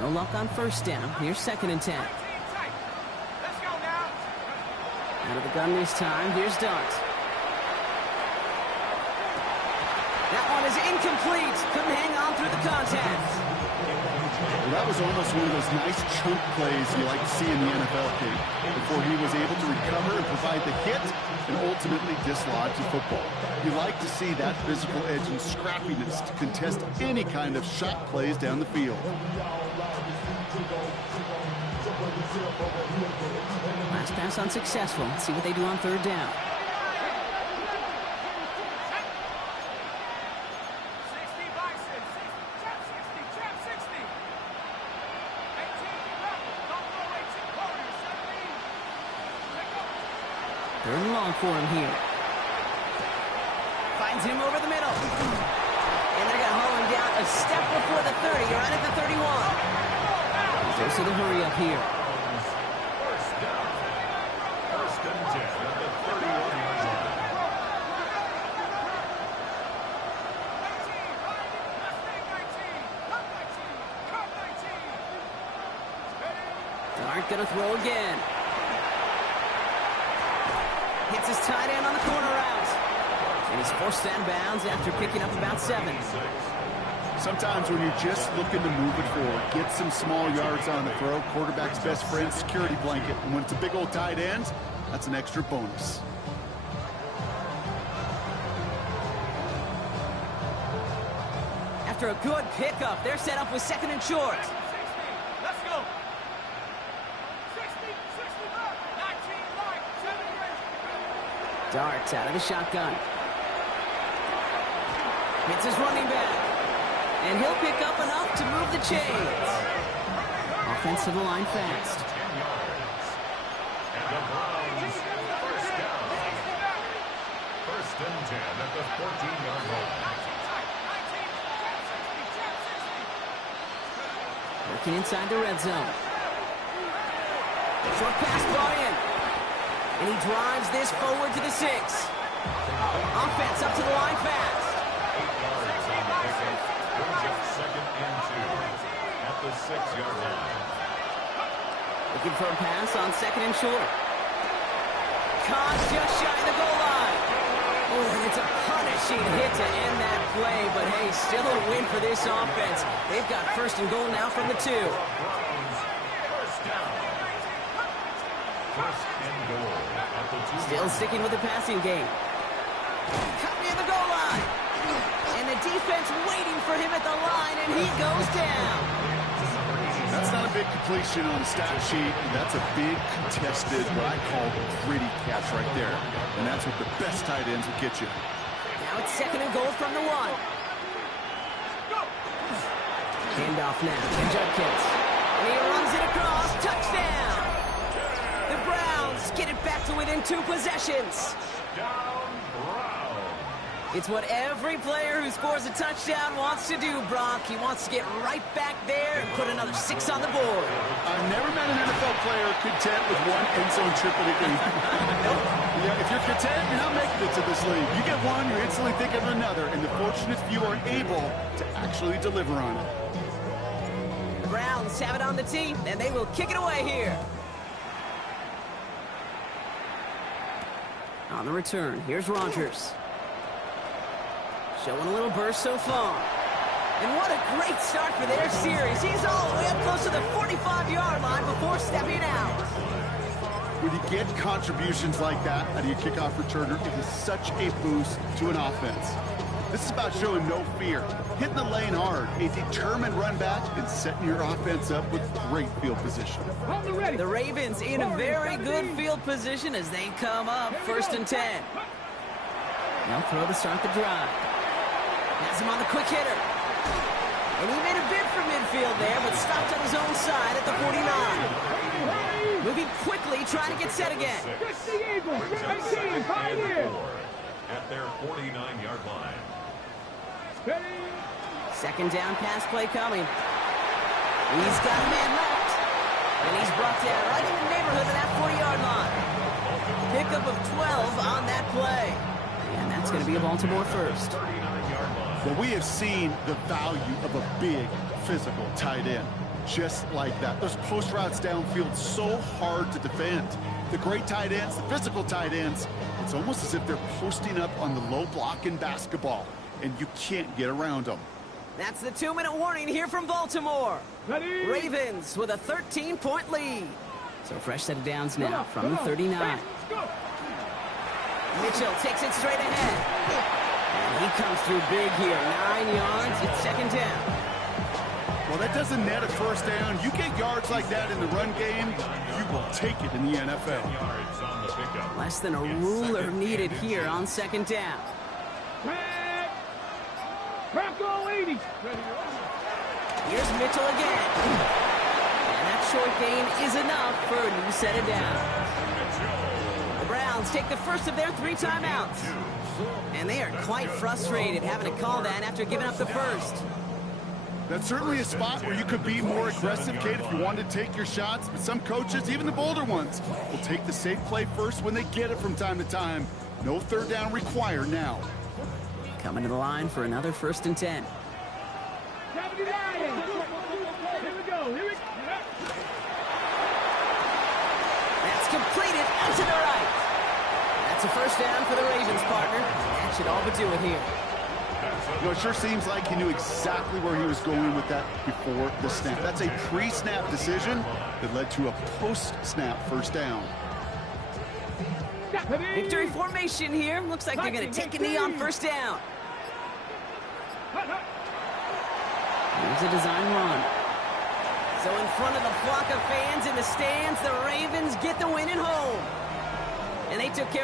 No luck on 1st down. Here's 2nd and 10. Out of the gun this time. Here's Dart. That one is incomplete. Couldn't hang on through the contact. Well, that was almost one of those nice chunk plays you like to see in the NFL, Kate, before he was able to recover and provide the hit and ultimately dislodge the football. You like to see that physical edge and scrappiness to contest any kind of shot plays down the field. Last pass unsuccessful. Let's see what they do on 3rd down. Third and long for him here. Finds him over the middle. And they're going to haul him down a step before the So the hurry up here. First down. First and 10 at the 31-yard line. Dart gonna throw again. Hits his tight end on the corner route. And he's forced out of bounds after picking up about 7. Sometimes when you're just looking to move it forward, get some small yards on the throw, quarterback's best friend, security blanket. And when it's a big old tight end, that's an extra bonus. After a good pickup, they're set up with 2nd and short. Let's go. 60, 65, 19, line, 7, Dart's out of the shotgun. Hits his running back. And he'll pick up enough to move the chains. Offensive line fast. 10 yards. And the Browns, first down. First and 10 at the 14-yard line. Working inside the red zone. Short pass brought in. And he drives this forward to the 6. Offense up to the line fast. 8 yards on the pickup. Brings up 2nd and 2 at the 6-yard line. Looking for a pass on 2nd and short. Caught just shy of the goal line. Oh, and it's a punishing hit to end that play. But hey, still a win for this offense. They've got 1st and goal now from the 2. Browns, first down. First and goal at the 2. Still sticking with the passing game. Caught near the goal line. And the defense waiting for him at the line, and he goes down. That's not a big completion on the stat sheet. That's a big contested, what I call gritty catch right there. And that's what the best tight ends will get you. Now it's 2nd and goal from the 1. Handoff now to Judkins. And he runs it across. Touchdown! The Browns get it back to within 2 possessions. Down Browns. It's what every player who scores a touchdown wants to do, Brock. He wants to get right back there and put another 6 on the board. I've never met an NFL player content with 1 end zone trip in a game. Yeah, if you're content, you're not making it to this league. You get 1, you're instantly thinking of another, and the fortunate few are able to actually deliver on it. The Browns have it on the tee, and they will kick it away here. On the return, here's Rodgers. Showing a little burst so far. And what a great start for their series. He's all the way up close to the 45-yard line before stepping out. When you get contributions like that out of your kickoff returner, it is such a boost to an offense. This is about showing no fear, hitting the lane hard, a determined run back, and setting your offense up with great field position. The Ravens in a very good field position as they come up 1st and 10. Now throw to start the drive. Has him on the quick hitter. And he made a bid for midfield there, but stopped on his own side at the 49. Moving quickly, trying to get set again. At their 49-yard line. 2nd down pass play coming. He's got a man left. And he's brought down right in the neighborhood of that 40-yard line. Pickup of 12 on that play. And that's going to be a Baltimore first. Well, we have seen the value of a big physical tight end. Just like that. Those post routes downfield so hard to defend. The great tight ends, the physical tight ends, it's almost as if they're posting up on the low block in basketball, and you can't get around them. That's the 2-minute warning here from Baltimore. Ready? Ravens with a 13-point lead. So fresh set of downs now from the 39. Mitchell takes it straight ahead. And he comes through big here. 9 yards. It's 2nd down. Well, that doesn't net a first down. You get yards like that in the run game, you will take it in the NFL. Less than a ruler needed here on 2nd down. Bronco 80. Here's Mitchell again. And that short gain is enough for a new set of downs. The Browns take the first of their 3 timeouts. And they are quite frustrated having to call that after giving up the first. That's certainly a spot where you could be more aggressive, Kate, if you wanted to take your shots. But some coaches, even the bolder ones, will take the safe play first when they get it from time to time. No third down required now. Coming to the line for another 1st and 10. 79. Here we go. That's completed out to the right. That's a 1st down for the Ravens, partner. That should all but do it here. You know, it sure seems like he knew exactly where he was going with that before the snap. That's a pre-snap decision that led to a post-snap 1st down. Victory formation here. Looks like they're going to take a knee on 1st down. Here's a design run. So in front of the flock of fans in the stands, the Ravens get the win at home. And they took care